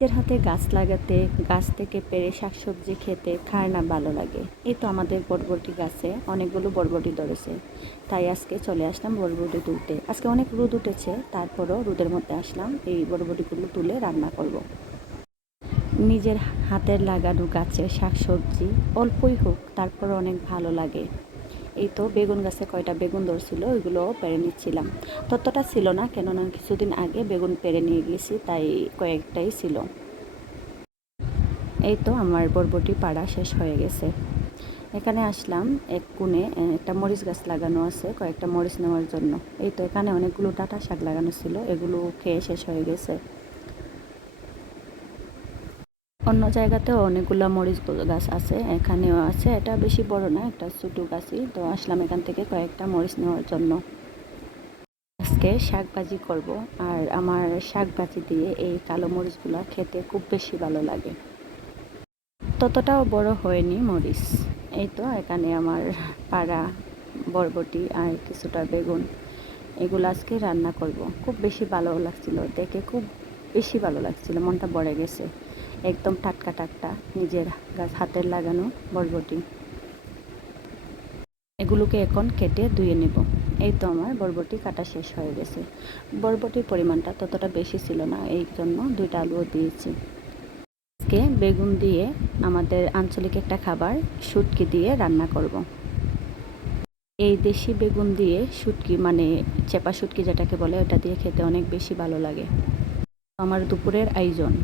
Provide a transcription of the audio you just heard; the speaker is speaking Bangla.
নিজের হাতে গাছ লাগাতে, গাছ থেকে পেড়ে শাকসবজি খেতে কার না ভালো লাগে। এই তো আমাদের বরবটি গাছে অনেকগুলো বরবটি ধরেছে, তাই আজকে চলে আসলাম বরবটি তুলতে। আজকে অনেক রোদ উঠেছে, তারপরও রোদের মধ্যে আসলাম এই বরবটিগুলো তুলে রান্না করব। নিজের হাতের লাগানো গাছের শাকসবজি অল্পই হোক, তারপর অনেক ভালো লাগে। এই তো বেগুন গাছে কয়টা বেগুন ধরছিল, ওইগুলোও পেড়ে নিচ্ছিলাম। ততটা ছিল না, কেননা কিছুদিন আগে বেগুন পেড়ে নিয়ে গেছি, তাই কয়েকটাই ছিল। এই তো আমার বরবটি পাড়া শেষ হয়ে গেছে। এখানে আসলাম এক কোণে, একটা মরিচ গাছ লাগানো আছে, কয়েকটা মরিচ নেওয়ার জন্য। এই তো এখানে অনেকগুলো ডাঁটা শাক লাগানো ছিল, এগুলো খেয়ে শেষ হয়ে গেছে। অন্য জায়গাতেও অনেকগুলো মরিচ গাছ আছে, এখানেও আছে। এটা বেশি বড় না, একটা ছোটো গাছই। তো আসলাম এখান থেকে কয়েকটা মরিচ নেওয়ার জন্য। আজকে শাক ভাজি করব, আর আমার শাক ভাজি দিয়ে এই কালো মরিচগুলো খেতে খুব বেশি ভালো লাগে। ততটাও বড় হয়নি মরিচ। এই তো এখানে আমার পাড়া বরবটি আর কিছুটা বেগুন, এগুলো আজকে রান্না করব। খুব বেশি ভালো লাগছিল দেখে, খুব বেশি ভালো লাগছিল, মনটা ভরে গেছে। একদম টাটকা টাটকা নিজের গাছ হাতের লাগানো বরবটি। এগুলোকে এখন কেটে ধুয়ে নেব। এই তো আমার বরবটি কাটা শেষ হয়ে গেছে। বরবটির পরিমাণটা ততটা বেশি ছিল না, এই জন্য 2টা আলুও দিয়েছি। আজকে বেগুন দিয়ে আমাদের আঞ্চলিক একটা খাবার শুটকি দিয়ে রান্না করব। এই দেশি বেগুন দিয়ে শুটকি, মানে চেপা শুটকি যেটাকে বলে, ওটা দিয়ে খেতে অনেক বেশি ভালো লাগে। আমার দুপুরের আয়োজন।